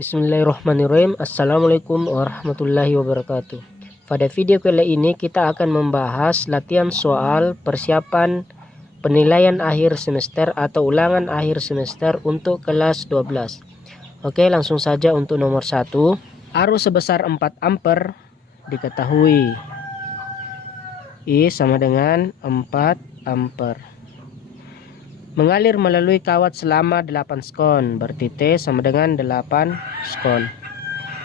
Bismillahirrahmanirrahim. Assalamualaikum warahmatullahi wabarakatuh. Pada video kali ini kita akan membahas latihan soal persiapan penilaian akhir semester atau ulangan akhir semester untuk kelas 12. Oke, langsung saja untuk nomor 1. Arus sebesar 4 ampere diketahui. I sama dengan 4 ampere. Mengalir melalui kawat selama 8 skon, berarti T sama dengan 8 skon.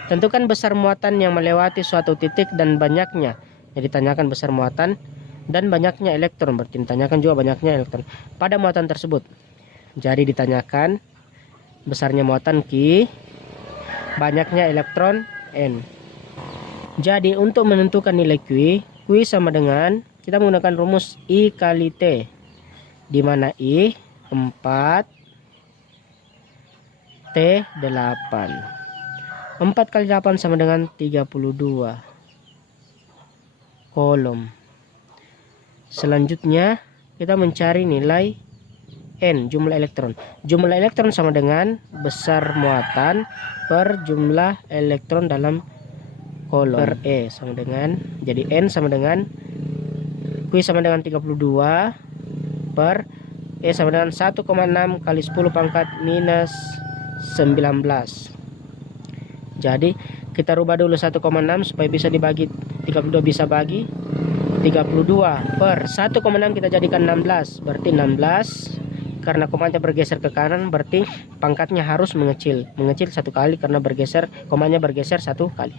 Tentukan besar muatan yang melewati suatu titik dan banyaknya. Jadi tanyakan besar muatan dan banyaknya elektron, berarti ditanyakan juga banyaknya elektron pada muatan tersebut. Jadi ditanyakan besarnya muatan Q, banyaknya elektron N. Jadi untuk menentukan nilai Q sama dengan, kita menggunakan rumus I kali T, di mana I 4, T 8. 4 kali 8 sama dengan 32 kolom. Selanjutnya kita mencari nilai N, jumlah elektron. Jumlah elektron sama dengan besar muatan per jumlah elektron dalam kolom per E sama dengan, jadi N sama dengan Q sama dengan 32 per E sama dengan 1,6 kali 10 pangkat minus 19. Jadi kita rubah dulu 1,6 supaya bisa dibagi 32, bisa bagi 32 per 1,6 kita jadikan 16, berarti 16 karena komanya bergeser ke kanan, berarti pangkatnya harus mengecil satu kali karena bergeser, komanya bergeser satu kali,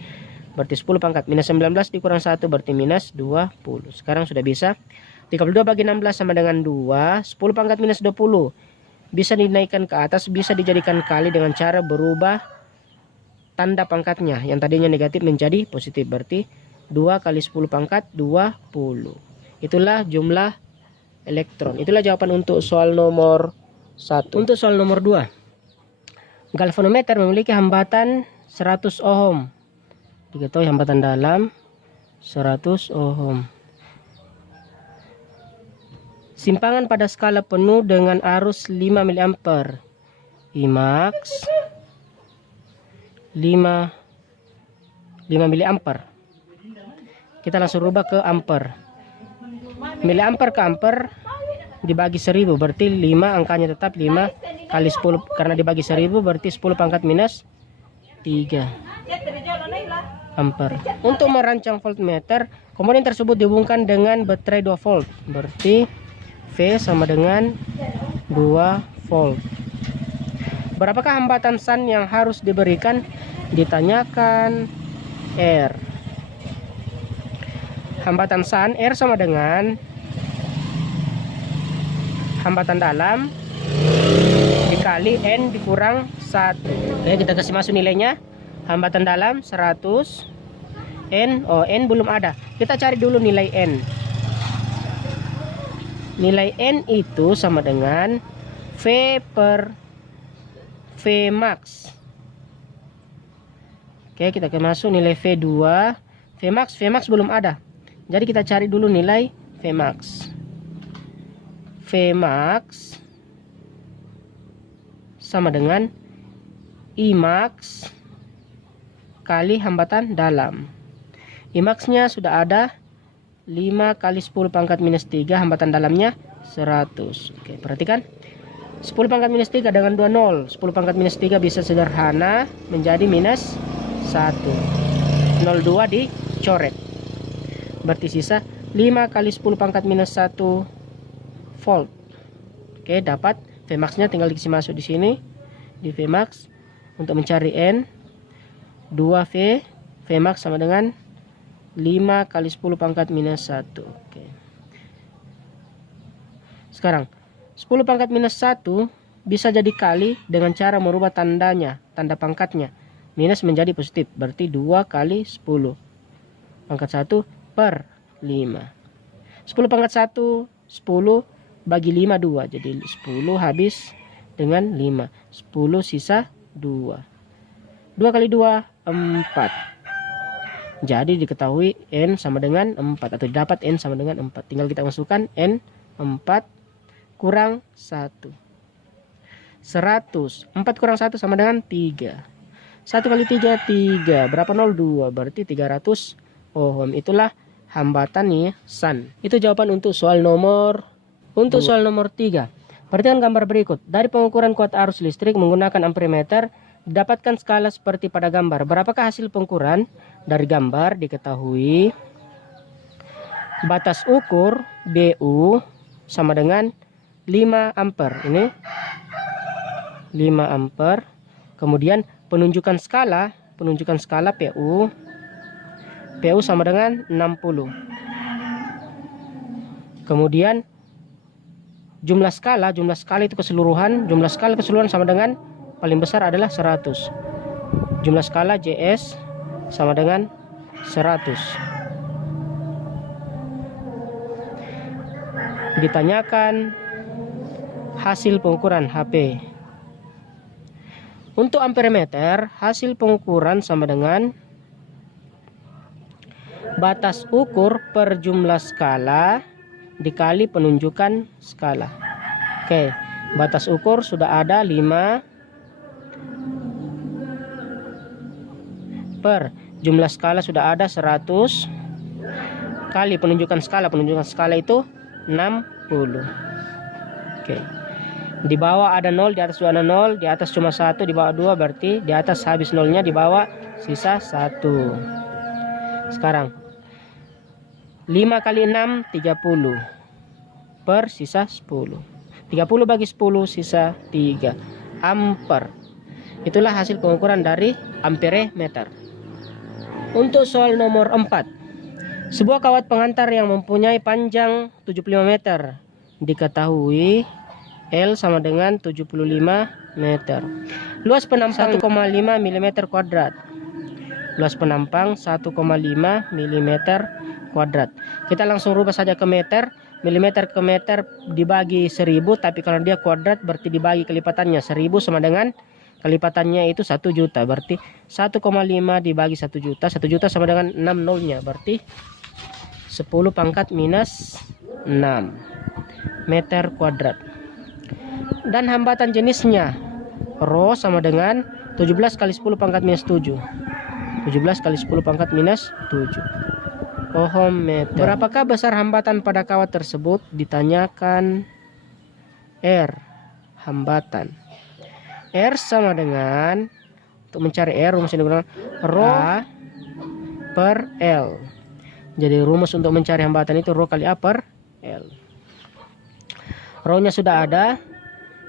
berarti 10 pangkat minus 19 dikurang 1 berarti minus 20. Sekarang sudah bisa. 32 bagi 16 sama dengan 2. 10 pangkat minus 20 bisa dinaikkan ke atas, bisa dijadikan kali dengan cara berubah tanda pangkatnya, yang tadinya negatif menjadi positif, berarti 2 kali 10 pangkat 20. Itulah jumlah elektron. Itulah jawaban untuk soal nomor 1. Untuk soal nomor 2, galvanometer memiliki hambatan 100 ohm. Diketahui hambatan dalam 100 ohm. Simpangan pada skala penuh dengan arus 5 mA. Imax 5 mA. Kita langsung rubah ke ampere. Miliampere ke ampere dibagi 1000 berarti 5, angkanya tetap 5 kali 10, karena dibagi 1000 berarti 10 pangkat minus 3 ampere. Untuk merancang voltmeter, komponen tersebut dihubungkan dengan baterai 2 volt, berarti V sama dengan 2 volt. Berapakah hambatan sun yang harus diberikan? Ditanyakan R. Hambatan sun R sama dengan hambatan dalam dikali N dikurang 1. Oke, kita kasih masuk nilainya. Hambatan dalam 100, N belum ada. Kita cari dulu nilai N. Nilai N itu sama dengan V per V max. Oke, kita akan masuk nilai V2. V max belum ada. Jadi kita cari dulu nilai V max. V max sama dengan I max kali hambatan dalam. I maxnya sudah ada, 5 kali 10 pangkat minus 3, hambatan dalamnya 100. Oke, perhatikan. 10 pangkat minus 3 dengan 2 0. 10 pangkat minus 3 bisa sederhana menjadi minus 1. 02 dicoret. Berarti sisa 5 kali 10 pangkat minus 1 volt. Oke, dapat Vmax-nya tinggal diisi masuk di sini. Di Vmax untuk mencari N, 2V Vmax sama dengan 5 kali 10 pangkat minus 1. Oke. Sekarang 10 pangkat minus 1 bisa jadi kali dengan cara merubah tandanya, tanda pangkatnya. Minus menjadi positif, berarti 2 kali 10 pangkat 1 per 5. 10 pangkat 1 10 bagi 5 2. Jadi 10 habis dengan 5. 10 sisa 2. 2 kali 2 4. Jadi diketahui N sama dengan 4, atau dapat N sama dengan 4. Tinggal kita masukkan N 4 kurang 1. 100. 4 kurang 1 sama dengan 3. 1 kali 3, 3. Berapa nol? 2. Berarti 300 ohm. Itulah hambatan Nisan. Itu jawaban untuk soal nomor 3. Perhatikan gambar berikut. Dari pengukuran kuat arus listrik menggunakan ampermeter, dapatkan skala seperti pada gambar. Berapakah hasil pengukuran? Dari gambar diketahui batas ukur BU sama dengan 5 ampere. Ini 5 ampere. Kemudian penunjukan skala PU sama dengan 60. Kemudian jumlah skala itu keseluruhan. Jumlah skala keseluruhan sama dengan paling besar adalah 100. Jumlah skala JS sama dengan 100. Ditanyakan hasil pengukuran HP. Untuk ampermeter, hasil pengukuran sama dengan batas ukur per jumlah skala dikali penunjukan skala. Oke, batas ukur sudah ada 5 per jumlah skala sudah ada 100 kali penunjukan skala itu 60. Oke. Di bawah ada 0, di atas 2 ada 0, di atas cuma 1, di bawah 2, berarti di atas habis 0-nya, di bawah sisa 1. Sekarang 5 kali 6 30 per sisa 10. 30 bagi 10 sisa 3 ampere. Itulah hasil pengukuran dari amperemeter. Untuk soal nomor 4. Sebuah kawat pengantar yang mempunyai panjang 75 meter diketahui L sama dengan 75 meter. Luas penampang 1,5 mm kuadrat. Luas penampang 1,5 mm kuadrat. Kita langsung rubah saja ke meter. Milimeter ke meter dibagi 1000, tapi kalau dia kuadrat berarti dibagi kelipatannya. 1000 sama dengan kelipatannya itu 1 juta. Berarti 1,5 dibagi 1 juta. 1 juta sama dengan 6 nolnya. Berarti 10 pangkat minus 6 meter kuadrat. Dan hambatan jenisnya Rho sama dengan 17 kali 10 pangkat minus 7. 17 kali 10 pangkat minus 7 ohm meter. Berapakah besar hambatan pada kawat tersebut? Ditanyakan R, hambatan. R sama dengan, untuk mencari R rumus yang digunakan Rho per L. Jadi rumus untuk mencari hambatan itu Rho kali A per L. Rho nya sudah ada,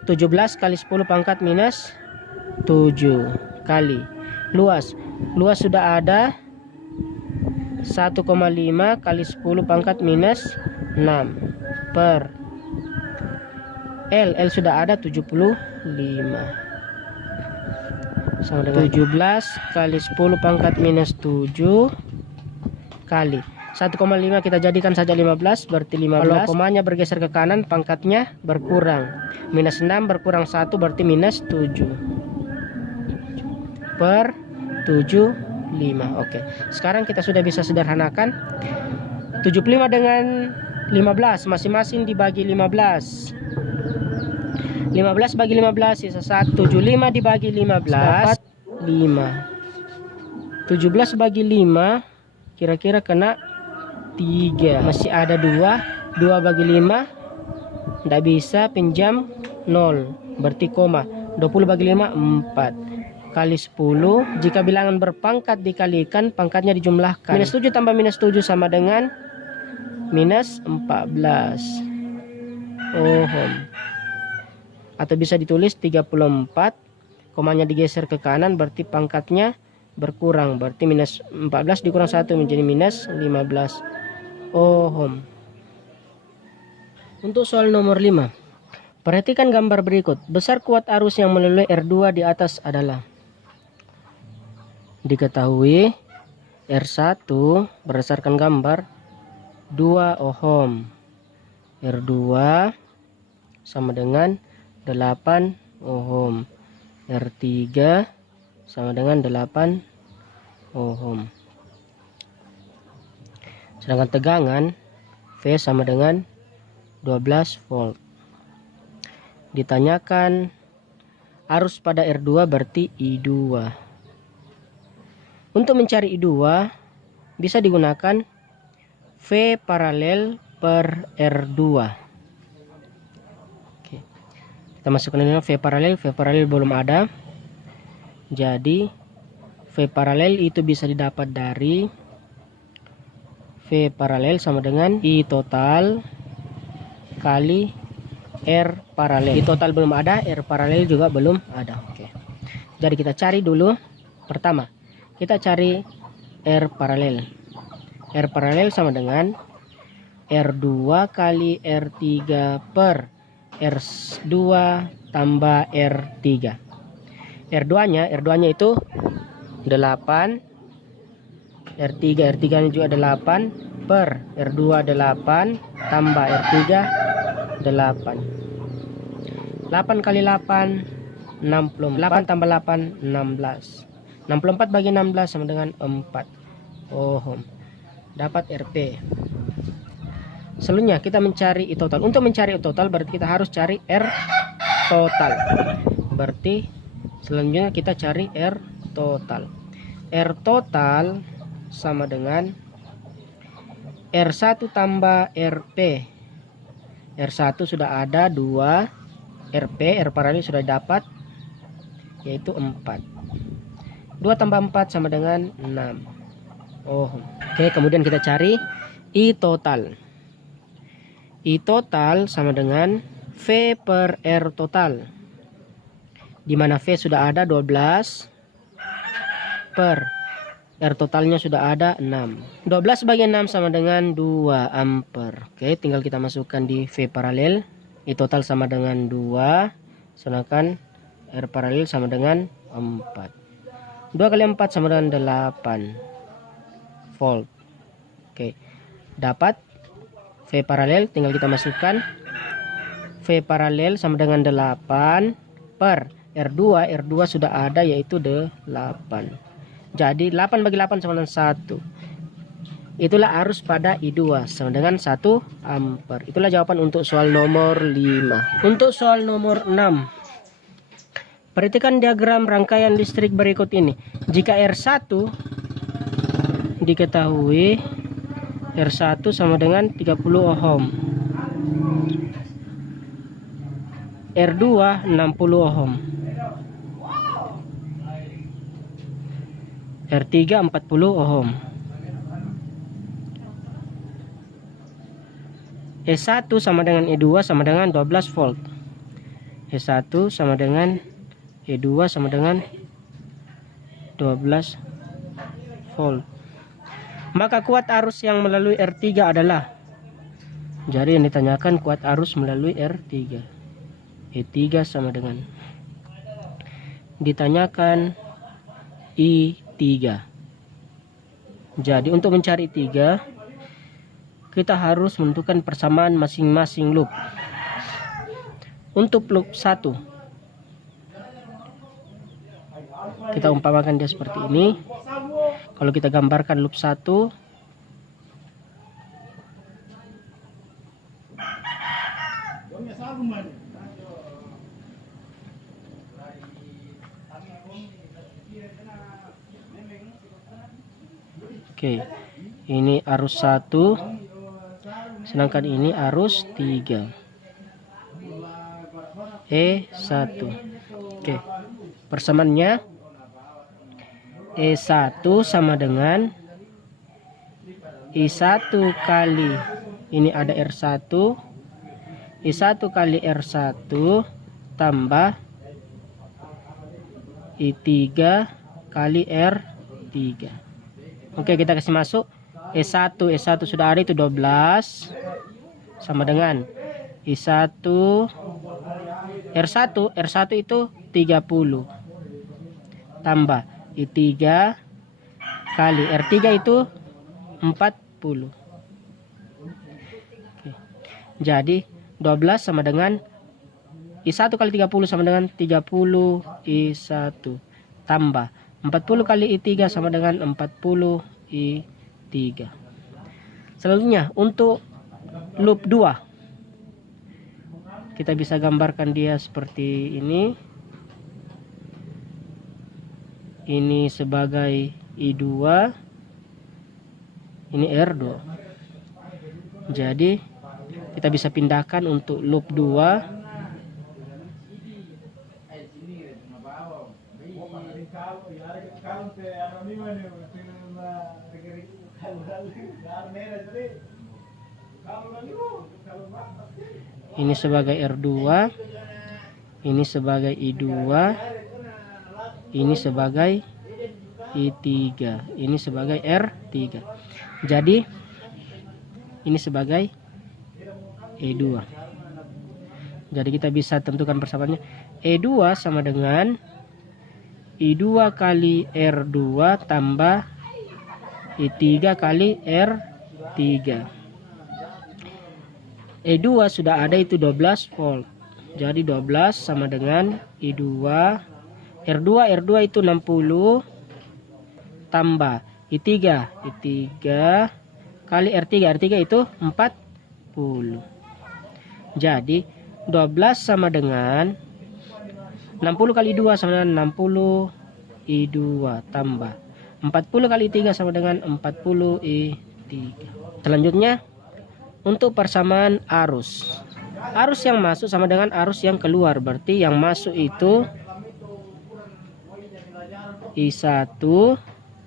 17 kali 10 pangkat minus 7 kali luas sudah ada, 1,5 kali 10 pangkat minus 6 per L sudah ada 75 sama dengan 17 kali 10 pangkat minus 7 kali 1,5 kita jadikan saja 15, berarti 15. Kalau komanya bergeser ke kanan, pangkatnya berkurang. Minus 6 berkurang 1 berarti minus 7 per 75. Oke. Sekarang kita sudah bisa sederhanakan. 75 dengan 15 masing-masing dibagi 15. 15 bagi 15 sisa 1. 75 dibagi 15 dapat 5. 17 bagi 5 kira-kira kena 3. Masih ada 2 bagi 5 tidak bisa, pinjam 0 berarti koma. 20 bagi 5 4 kali 10. Jika bilangan berpangkat dikalikan, pangkatnya dijumlahkan. Minus 7 tambah minus 7 sama dengan minus 14 ohm. Atau bisa ditulis 34, komanya digeser ke kanan berarti pangkatnya berkurang, berarti minus 14 dikurang 1 menjadi minus 15 ohm. Untuk soal nomor 5, perhatikan gambar berikut. Besar kuat arus yang melalui R2 di atas adalah, diketahui R1 berdasarkan gambar 2 ohm, R2 sama dengan 8 ohm, R3 sama dengan 8 ohm. Sedangkan tegangan V sama dengan 12 volt. Ditanyakan arus pada R2 berarti I2. Untuk mencari I2 bisa digunakan V paralel per R2. Oke. Kita masukkan ini V paralel belum ada. Jadi V paralel itu bisa didapat dari V paralel sama dengan I total kali R paralel. I total belum ada, R paralel juga belum ada. Oke. Jadi kita cari dulu. Pertama, kita cari R paralel. R paralel sama dengan R2 kali R3 per R2 tambah R3. R2-nya itu 8. R3 nya juga 8 per R2 8 tambah R3 8. 8 kali 8 60. 8 tambah 8 16. 64 bagi 16 sama dengan 4 ohm. Dapat Rp. Selanjutnya kita mencari I total. Untuk mencari I total berarti kita harus cari R total. Berarti selanjutnya kita cari R total. R total sama dengan R1 tambah RP. R1 sudah ada 2, RP R paralel sudah dapat, yaitu 4. 2 tambah 4 sama dengan 6 ohm. Oke, kemudian kita cari I total. I total sama dengan V per R total, di mana V sudah ada 12 per R totalnya sudah ada 6. 12 bagi 6 sama dengan 2 ampere. Oke, tinggal kita masukkan di V paralel. I total sama dengan 2, sedangkan R paralel sama dengan 4. 2 kali 4 sama dengan 8 volt. Oke, dapat V paralel, tinggal kita masukkan. V paralel sama dengan 8 per R2. R2 sudah ada, yaitu 8. Jadi 8 bagi 8 sama dengan 1. Itulah arus pada I2 sama dengan 1 ampere. Itulah jawaban untuk soal nomor 5. Untuk soal nomor 6. Perhatikan diagram rangkaian listrik berikut ini. Jika R1 diketahui, R1 sama dengan 30 ohm, R2 60 ohm, R3 40 ohm, E1 sama dengan E2 sama dengan 12 volt. E1 sama dengan E2 sama dengan 12 volt. Maka kuat arus yang melalui R3 adalah, jadi yang ditanyakan kuat arus melalui R3. E3 sama dengan, ditanyakan I3. Jadi untuk mencari I3 kita harus menentukan persamaan masing-masing loop. Untuk loop 1 kita umpamakan dia seperti ini. Kalau kita gambarkan loop 1, oke, ini arus 1, sedangkan ini arus 3, E1. Oke, persamaannya E1 sama dengan I1 kali, ini ada R1, I1 kali R1 tambah I3 kali R3. Oke, kita kasih masuk E1 sudah ada, itu 12 sama dengan I1 R1 itu 30 tambah I3 kali R3 itu 40. Oke. Jadi 12 sama dengan I1 kali 30 sama dengan 30 I1 tambah 40 kali I3 sama dengan 40 I3. Selanjutnya untuk loop 2 kita bisa gambarkan dia seperti ini. ini sebagai I2, ini R2. Jadi kita bisa pindahkan untuk loop 2. Ini sebagai R2, ini sebagai I2, ini sebagai I3, ini sebagai R3. Jadi ini sebagai E2. Jadi kita bisa tentukan persamaannya. E2 sama dengan I2 kali R2 tambah I3 kali R3. E2 sudah ada, itu 12 volt. Jadi 12 sama dengan I2. R2 itu 60 tambah I3 kali R3 itu 40. Jadi 12 sama dengan 60 kali 2 sama dengan 60 I2 tambah 40 kali 3 sama dengan 40 I3. Selanjutnya untuk persamaan arus. Arus yang masuk sama dengan arus yang keluar. Berarti yang masuk itu I1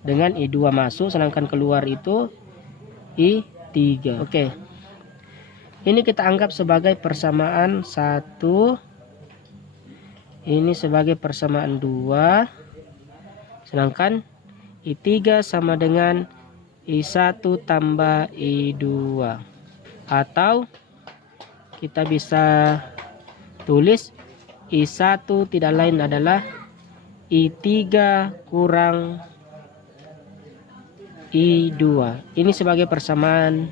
dengan I2 masuk, sedangkan keluar itu I3. Oke. Ini kita anggap sebagai persamaan 1. Ini sebagai persamaan 2. Sedangkan I3 sama dengan I1 tambah I2. Atau kita bisa tulis I1 tidak lain adalah I3 kurang I2. Ini sebagai persamaan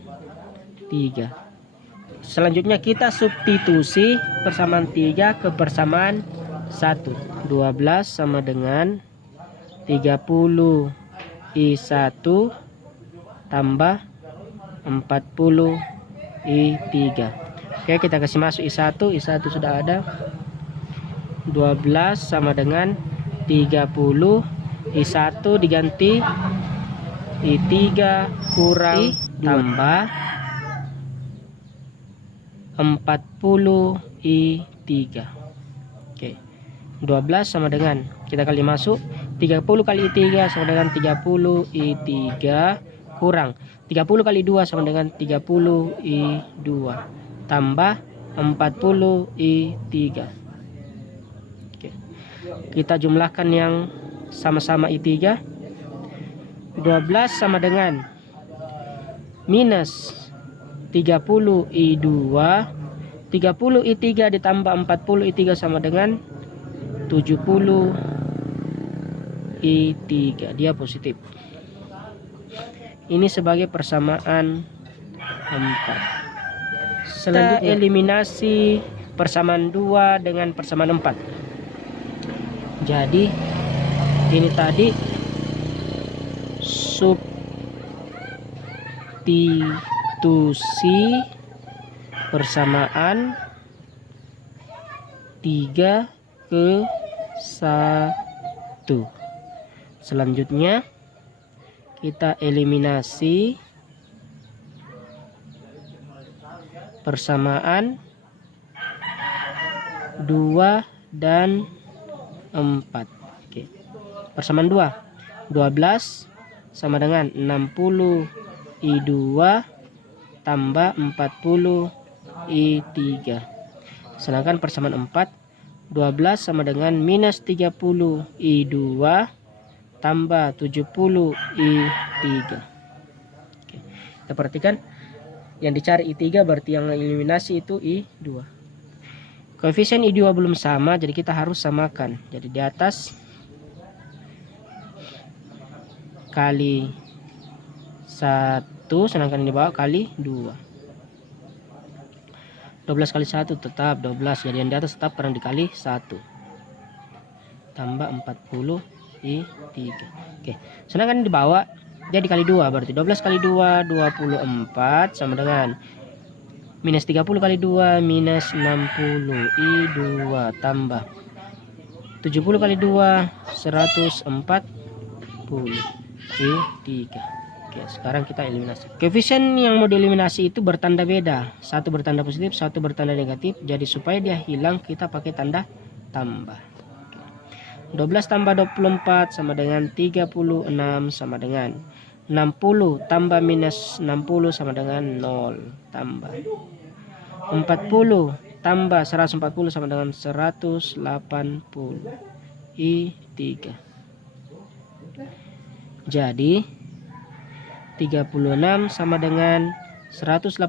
3. Selanjutnya kita substitusi persamaan 3 ke persamaan 1. 12 sama dengan 30 I1 tambah 40 I3. Oke, kita kasih masuk I1 sudah ada. 12 sama dengan 30 I1 diganti I3 kurang tambah 40 I3. Oke. 12 sama dengan, kita kali masuk 30 kali I3 sama dengan 30 I3 kurang 30 kali 2 sama dengan 30 I2 tambah 40 I3. Oke. Kita jumlahkan yang sama-sama I3. 12 sama dengan minus 30 I2, 30 I3 ditambah 40 I3 sama dengan 70 I3. Dia positif. Ini sebagai persamaan 4. Selanjutnya eliminasi persamaan 2 dengan persamaan 4. Jadi ini tadi substitusi persamaan 3 ke 1. Selanjutnya kita eliminasi persamaan 2 dan 4. Oke. Persamaan 2. 12 sama dengan 60 I2 tambah 40 I3. Sedangkan persamaan 4, 12 sama dengan minus 30 I2 tambah 70 I3. Oke. Kita perhatikan yang dicari I3, berarti yang eliminasi itu I2. Koefisien I2 belum sama, jadi kita harus samakan. Jadi di atas kali 1, sedangkan di bawah kali 2. 12 kali 1 tetap 12, jadi yang di atas tetap karena dikali 1 tambah 40 I3. Oke, sedangkan di bawah jadi kali 2, berarti 12 kali 2 24 sama dengan minus 30 kali 2 minus 60 I2 tambah 70 kali 2 140 I3. Oke, sekarang kita eliminasi. Koefisien yang mau dieliminasi itu bertanda beda. Satu bertanda positif, satu bertanda negatif. Jadi supaya dia hilang kita pakai tanda tambah. Oke. 12 tambah 24 sama dengan 36 sama dengan 60 tambah minus 60 sama dengan 0 tambah 40 tambah 140 sama dengan 180 I3. Jadi 36 sama dengan 180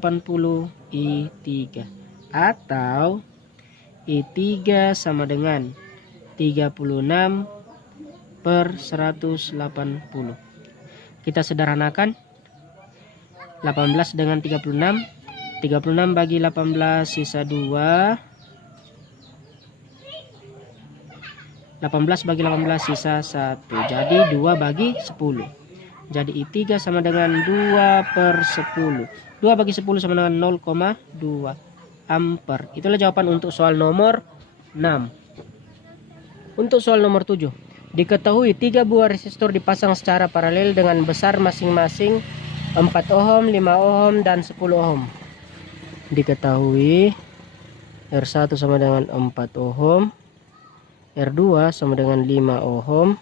I3 atau I3 sama dengan 36 per 180. Kita sederhanakan 18 dengan 36. 36 bagi 18 sisa 2. 18 bagi 18 sisa 1. Jadi 2 bagi 10. Jadi I3 sama dengan 2 per 10. 2 bagi 10 sama dengan 0,2 ampere. Itulah jawaban untuk soal nomor 6. Untuk soal nomor 7. Diketahui 3 buah resistor dipasang secara paralel dengan besar masing-masing 4 ohm, 5 ohm, dan 10 ohm. Diketahui R1 sama dengan 4 ohm, R2 sama dengan 5 ohm,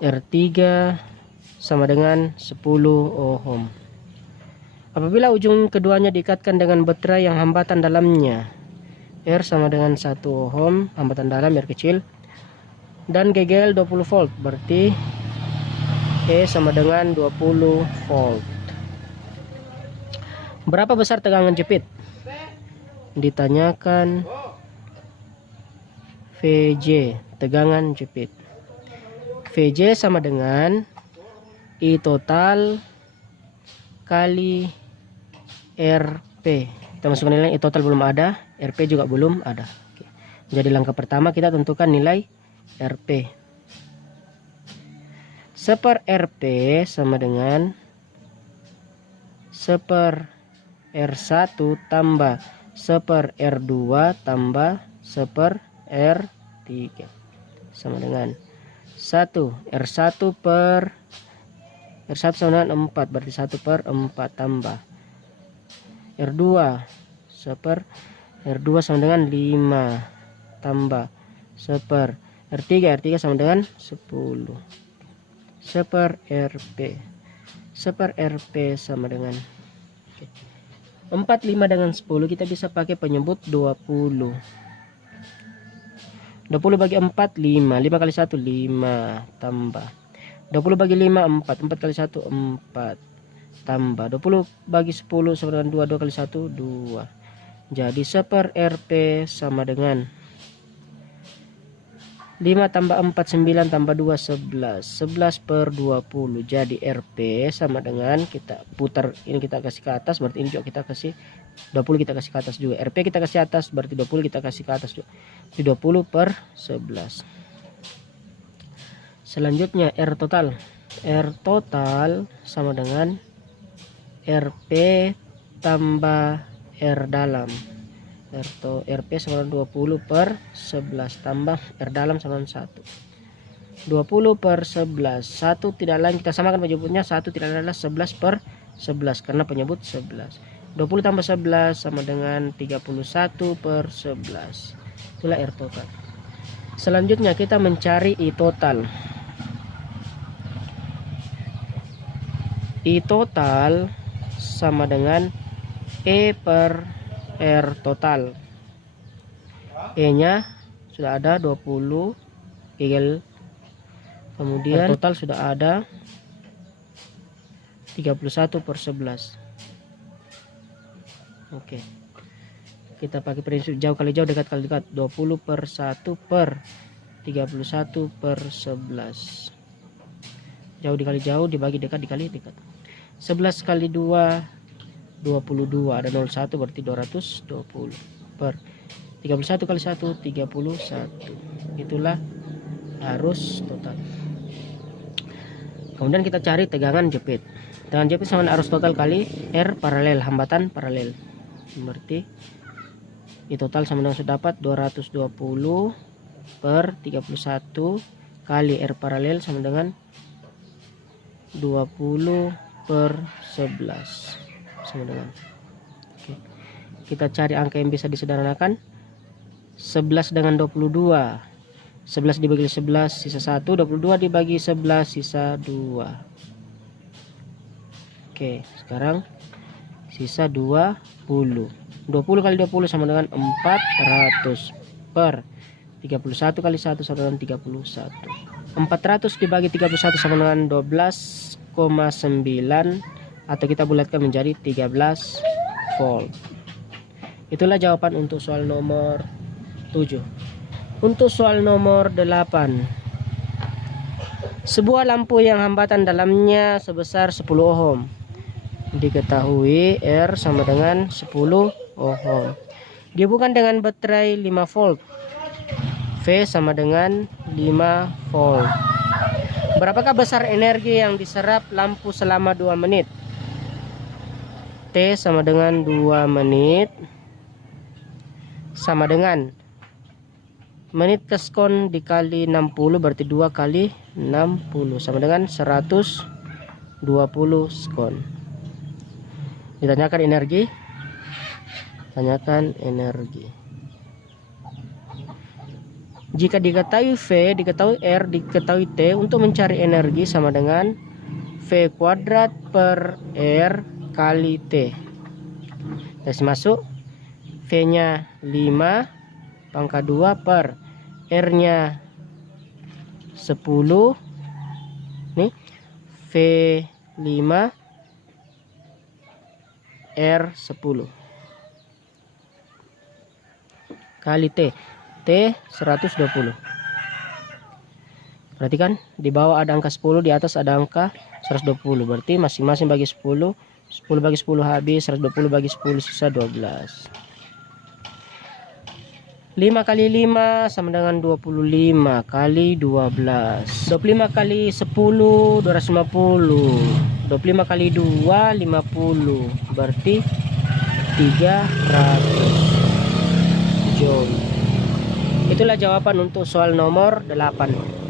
R3 sama dengan 10 ohm. Apabila ujung keduanya diikatkan dengan baterai yang hambatan dalamnya R sama dengan 1 ohm, hambatan dalam R kecil, dan GGL 20 volt, berarti E sama dengan 20 volt. Berapa besar tegangan jepit? Ditanyakan VJ, tegangan jepit. VJ sama dengan I total kali RP. Kita masukkan nilai I total belum ada, RP juga belum ada. Oke. Jadi langkah pertama kita tentukan nilai RP. 1/RP sama dengan 1/R1 tambah 1/R2 tambah 1/R3 sama dengan 1. R1 per R1 sama dengan 4, berarti 1/4 tambah R2 1/R2 sama dengan 5 tambah 1/R3 sama dengan 10 1/RP. 1/RP sama dengan 4, 5 dengan 10 kita bisa pakai penyebut 20. 20 bagi 4 5, 5 kali 1 5 tambah 20 bagi 5 4, 4 kali 1 4 tambah 20 bagi 10 sama dengan 2, 2 kali 1 2. Jadi 1/RP sama dengan 5 tambah 4 9 tambah 2 11, 11/20. Jadi RP sama dengan, kita putar ini, kita kasih ke atas, berarti ini juga kita kasih 20, kita kasih ke atas juga. RP kita kasih atas, berarti 20 kita kasih ke atas juga. 20/11. Selanjutnya R total. R total sama dengan RP tambah R dalam. RP sama dengan 20/11 tambah R dalam sama dengan 1. 20/11. 1 tidak lain, kita samakan penyebutnya, 1 tidak lain adalah 11/11 karena penyebut 11. 20 tambah 11 sama dengan 31/11. Itulah R total. Selanjutnya kita mencari I total. I total sama dengan E per R total. E nya sudah ada 20 GGL. Kemudian R total sudah ada 31/11. Oke. Kita pakai prinsip jauh kali jauh, dekat kali dekat. 20/1/31/11. Jauh dikali jauh dibagi dekat dikali dekat. 11 kali 2 22, ada 01 berarti 220 per 31 kali 1 31. Itulah arus total. Kemudian kita cari tegangan jepit. Tegangan jepit sama arus total kali R paralel, hambatan paralel. Berarti I total sama dengan sudah dapat 220 per 31 kali R paralel sama dengan 20/11 sama dengan. Oke. Kita cari angka yang bisa disederhanakan. 11 dengan 22. 11 dibagi 11 sisa 1, 22 dibagi 11 sisa 2. Oke, sekarang sisa 20. 20 kali 20 sama dengan 400 per 31 kali 1 sama dengan 31. 400 dibagi 31 sama dengan 12,9 atau kita bulatkan menjadi 13 volt. Itulah jawaban untuk soal nomor 7. Untuk soal nomor 8. Sebuah lampu yang hambatan dalamnya sebesar 10 ohm. Diketahui R sama dengan 10 ohm. Dihubungkan dengan baterai 5 volt. V sama dengan 5 volt. Berapakah besar energi yang diserap lampu selama 2 menit? T sama dengan 2 menit sama dengan menit ke sekon dikali 60, berarti 2 kali 60 sama dengan 120 sekon. Ditanyakan energi. Tanyakan energi. Jika diketahui V, diketahui R, diketahui T, untuk mencari energi sama dengan V kuadrat per R kali T. Tes masuk. V nya 5 pangkat 2 per R nya 10. Nih V 5 R 10 kali T. T 120. Perhatikan di bawah ada angka 10, di atas ada angka 120. Berarti masing-masing bagi 10. 10 bagi 10 habis, 120 bagi 10 sisa 12. 5 kali 5 sama dengan 25 kali 12. 25 kali 10 250. 25 kali 2 50. Berarti 300 joule. Itulah jawaban untuk soal nomor 8.